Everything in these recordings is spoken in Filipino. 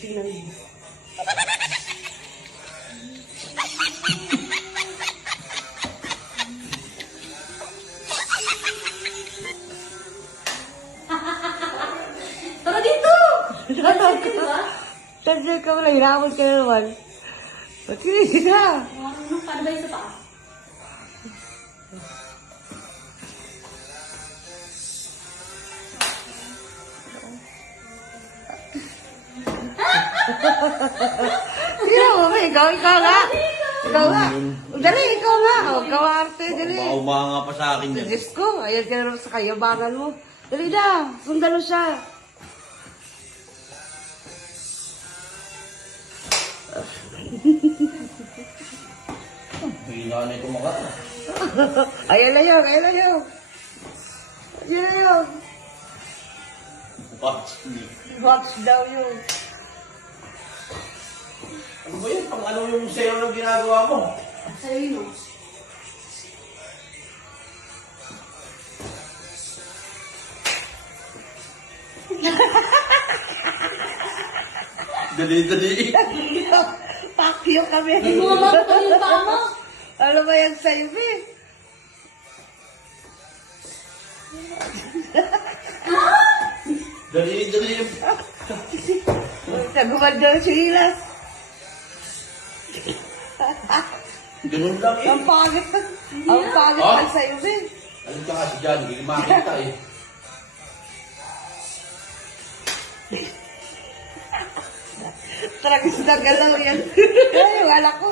Tingnan mo. Tara dito! Kasi ikaw na, hinamon ka na naman. Ba't hindi na? Paano ba isa pa? Tingnan mo, ikaw nga. Ikaw nga. Dali, ikaw nga. O, kawarte, dali. Umanga pa sa akin yan. Diyos ko, ayan ka na naman sa kayabangan mo. Dali na, sundan mo siya. Hina na ito maka. Ayan na yun, ayan na yun. Ayan na yun. Watch me. Watch daw yun. Ano ba yun? Pang ano yung sayo na ginagawa mo? Sa'yo yun. Dali-dali. Pakyo kami. Hindi mo nga mapapal yung paa mo. Ano ba yan sa'yo, Be? Dali-dali. Nagumad daw si Hilas. Ganun lang eh. Ang pangit na. Ang pangit Ah? na sa'yo, Be. Alam ka nga si John, hindi makita eh. Tragis na galaw yan. Ay, wala ko.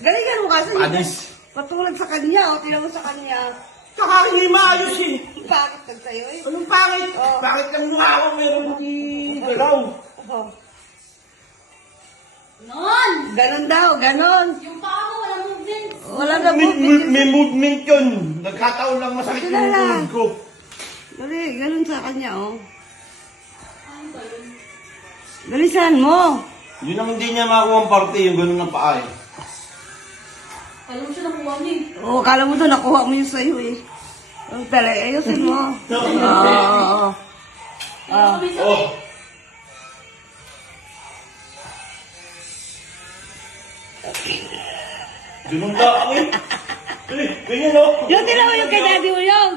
Galingan mo kasi. Panis. Patulad sa kanya, o tinan mo sa kanya. Tsaka hindi maayos eh. Pangit nag sa'yo eh. Anong pangit? Oh. Bakit ang mukha ko meron galaw? Oh. Non! Ganon daw, ganon. Yung paa mo, walang movement. Wala na May movement yun. Nagkataon lang masakit Sila yung lang. tuhod ko. Dali, ganon sa kanya, oh. Ano ba yun? Dalisan mo. Yun ang hindi niya makuha ang parte, yung ganun ng paa eh. Alam mo siya nakuha niya eh. Oo, kala mo to, nakuha mo yun sa'yo eh. Ang tala, ayusin mo. Oo. Kaya kami sa Oh! Ganun ka ako eh. Eh, ganyan oh. Yung tinaw yung kay daddy mo yung.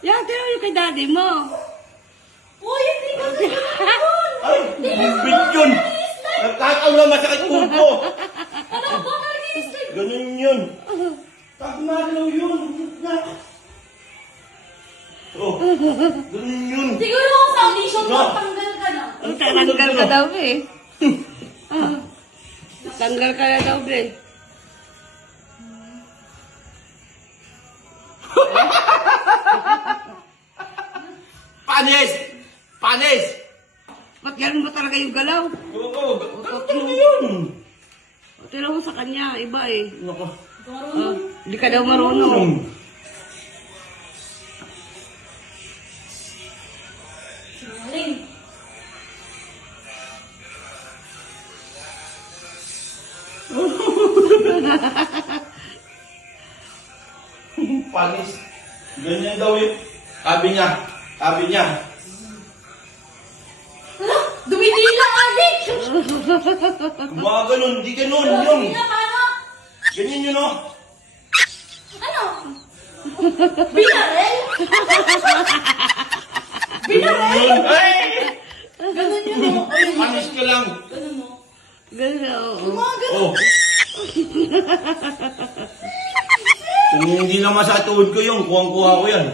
Yung tinaw yung kay daddy mo. Uy, hindi ka sa Ay, movement yun. Nagkataon lang masakit tuhod ko. Ano ba ka nag-i-slip? Ganun yun. Tagmalaw yun. Oh, ganun yun. Siguro kung sa audition mo, No. tanggal ka na. Ang tanggal ka daw eh. Tanggal ka na daw eh. Panis! Panis! Ba't ganun ba talaga yung galaw? Oo, ganun yun. Tinaw mo sa kanya, iba eh. Nako. Hindi ka daw marunong. Sinungaling. Panis. Ganyan daw yun. Sabi niya. Sabi niya. Hala, dumitila agit! Mga ganun. Di ganun. Yun. Hindi na para. Ganyan yun oh. Ano? Binarel? Ganyan yun. Ay! Ganun yun o. Panis ka lang. Ganun o. Galaw. Mga ganun. Oh. Kung hindi naman sa tuhod ko yun, kuhang-kuha ko yan.